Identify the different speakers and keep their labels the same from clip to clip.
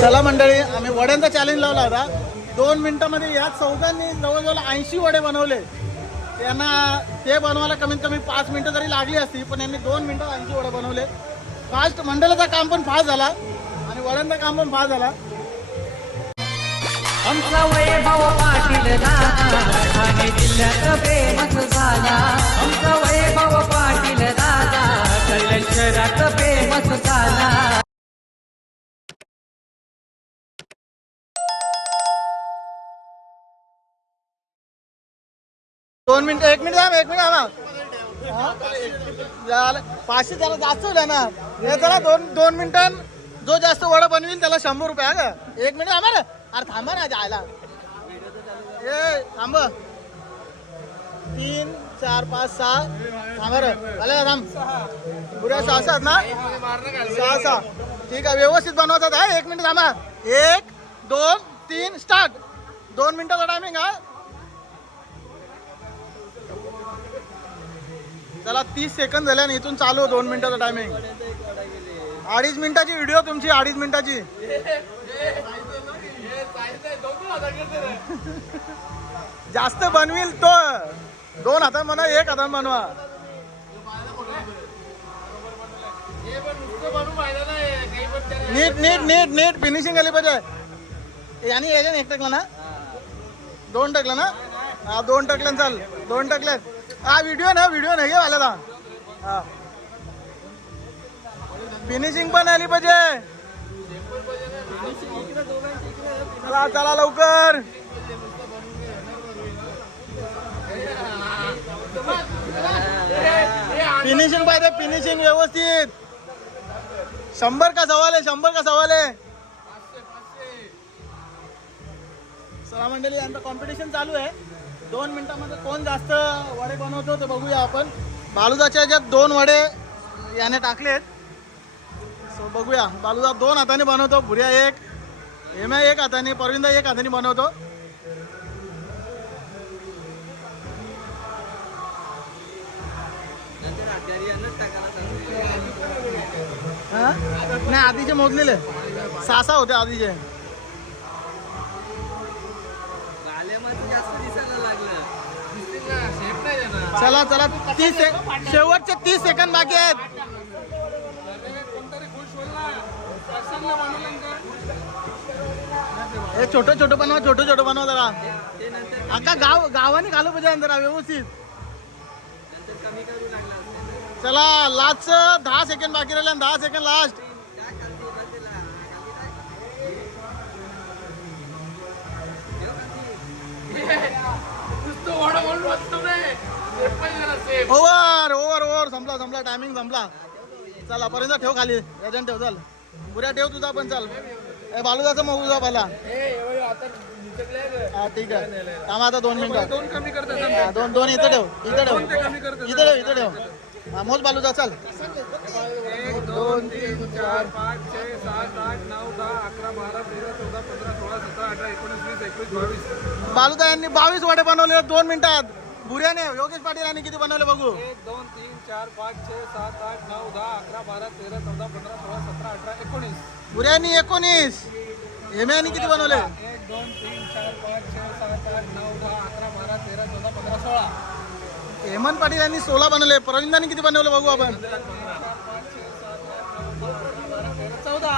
Speaker 1: चला मंडळी आम्ही वड्यांचा चॅलेंज लावला होता. दोन मिनिटामध्ये या चौघांनी जवळजवळ ऐंशी वडे बनवले. त्यांना ते बनवायला कमीत कमी पाच मिनिटं जरी लागली असती पण यांनी दोन मिनिटात ऐंशी वडे बनवले. फास्ट मंडळाचा काम पण फास्ट झाला आणि वड्यांचा काम पण फास्ट झाला.
Speaker 2: आमचा वैभव पाटील जिल्ह्यात झाला.
Speaker 1: दोन मिनिट एक मिनिट थांब एक मिनिट थांब. झालं. पाचशे त्याला जास्त होईल ना. हे जरा दोन दोन मिनिटां जो जास्त वडा बनवील त्याला शंभर रुपये हा का? एक मिनिट थांबा ना. अरे थांबा ना जायला. ए थांब. तीन चार पाच सहा. थांबा रे आले थांब. पुऱ्या सहा सहा ना? सहा सहा. ठीक आहे व्यवस्थित बनवतात. हा एक मिनिट थांबा एक दोन तीन स्टार्ट. दोन मिनिटाचा टायमिंग हा. त्याला तीस सेकंद झाले आणि इथून चालू दोन मिनिटाचा टायमिंग अडीच मिनिटाची व्हिडिओ तुमची अडीच मिनिटाची. जास्त बनवील तो. दोन हातात म्हणा एक हातात बनवा. नीट नीट नीट नीट. फिनिशिंग आली पाहिजे. याने याच्याने एक टाकलं ना? दोन टाकलं ना? हा दोन टाकले चाल. दोन टाकले हा व्हिडिओ ना व्हिडिओ नाही घे वाल्याला हा. फिनिशिंग पण आली पाहिजे. चला चला लवकर. फिनिशिंग पाहिजे फिनिशिंग व्यवस्थित. शंभर का सवाल आहे शंभर का सवाल आहे. चला मंडळी यांचं कॉम्पिटिशन चालू आहे. दोन मिनिटामध्ये कोण जास्त वडे बनवतो ते बघूया आपण. बालुदाच्या ह्याच्यात दोन वडे याने टाकलेत. सो बघूया. बालुदा दोन हाताने बनवतो भुऱ्या एक हेम्या एक हाताने परविंदा एक हाताने बनवतो. नाही आधीचे मोजलेले. सहा सहा होते आधीचे. चला चला. तीस शेवटचे तीस सेकंद बाकी आहेत. हे छोटं छोटं बनवा छोटं छोटं बनवा जरा. आता गाव गावाने घालू पाहिजे जरा व्यवस्थित. चला लास्ट दहा सेकंड बाकी राहिले दहा second last over over over संपला संपला. टायमिंग संपला. चला पर्यंत ठेव खाली. एजंट ठेव चल. पुऱ्या ठेव तुझा पण चल. ए बालुदाचा मग उजा पहिला. हा ठीक आहे. थांबा आता दोन मिनिटं.
Speaker 3: दोन कमी करतात
Speaker 1: दोन दोन इथं ठेव. इथं ठेव. इथं ठेव इथं ठेव. हा मोज बालुदा चल.
Speaker 3: एक दोन तीन चार पाच छे सात आठ नऊ दहा अकरा बारा तेरा चौदा पंधरा सोळा सतरा अठरा एकोणीस वीस एकवीस बावीस.
Speaker 1: बालुदा यांनी बावीस वडे बनवले दोन मिनिटात. बुऱ्याने योगेश पाटील यांनी किती बनवले बघू?
Speaker 3: एक दोन तीन चार पाच छे सात आठ नऊ दहा अकरा बारा तेरा चौदा पंधरा सोळा सतरा अठरा एकोणीस.
Speaker 1: बुऱ्यांनी एकोणीस. हेम्यानी किती बनवले?
Speaker 3: एक दोन तीन चार पाच छे सात आठ नऊ दहा अकरा बारा तेरा चौदा पंधरा सोळा.
Speaker 1: हेमंत पाटील यांनी सोळा बनवले. प्रवींदानी किती बनवले बघू आपण?
Speaker 3: चौदा.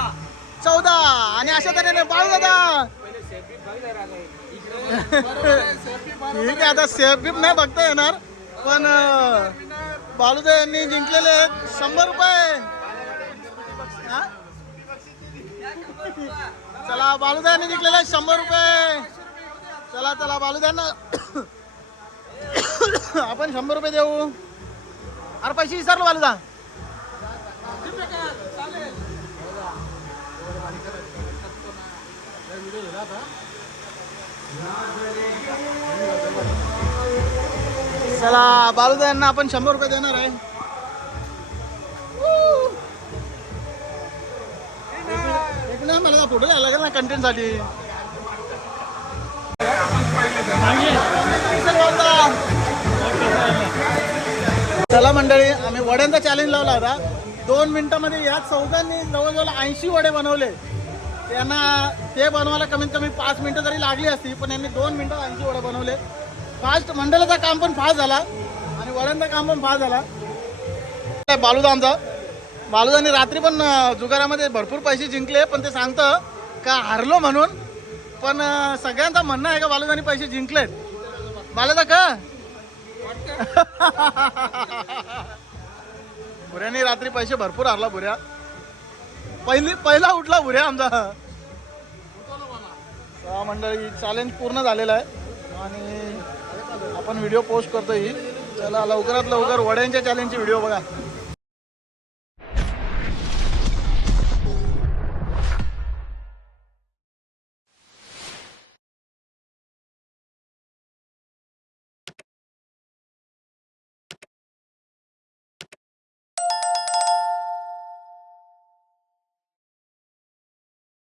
Speaker 1: चौदा. आणि अशा तऱ्हेने बाळू दादा ठीक आहे आता सेफ बीफ नाही बघता येणार पण अं, बालुदा यांनी जिंकलेले आहेत. शंभर रुपये. हा? चला बालुदा यांनी जिंकलेले आहेत शंभर रुपये. चला चला बालुद्यांना आपण शंभर रुपये देऊ. अरे पैसे विसरलो बालुदा चला बालूदा यांना आपण शंभर रुपये देणार आहे. मला फोटो लागेल ना कंटेंटसाठी. चला मंडळी आम्ही वड्यांचा चॅलेंज लावला होता. दोन मिनिटामध्ये या चौघांनी जवळजवळ ऐंशी वडे बनवले. त्यांना ते बनवायला कमीत कमी पाच मिनटं जरी लागली असती पण यांनी दोन मिनटं ऐंशी वडे बनवले. फास्ट मंडळाचं काम पण फास्ट झाला आणि वड्यांचं काम पण फास्ट झाला. काय बालुदा बालुदाने रात्री पण जुगारामध्ये भरपूर पैसे जिंकले पण ते सांगतं का हारलो म्हणून. पण सगळ्यांचं म्हणणं आहे का बालुदानी पैसे जिंकलेत? बालुदा का? भुऱ्याने रात्री पैसे भरपूर हारला भुऱ्या पहिली पहिला उठला भुऱ्या आमचा. मंडळी चॅलेंज पूर्ण झालेलं आहे. आणि आपण व्हिडिओ पोस्ट करतोय चला लवकरात लवकर वड्यांच्या चॅलेंजची व्हिडिओ बघा.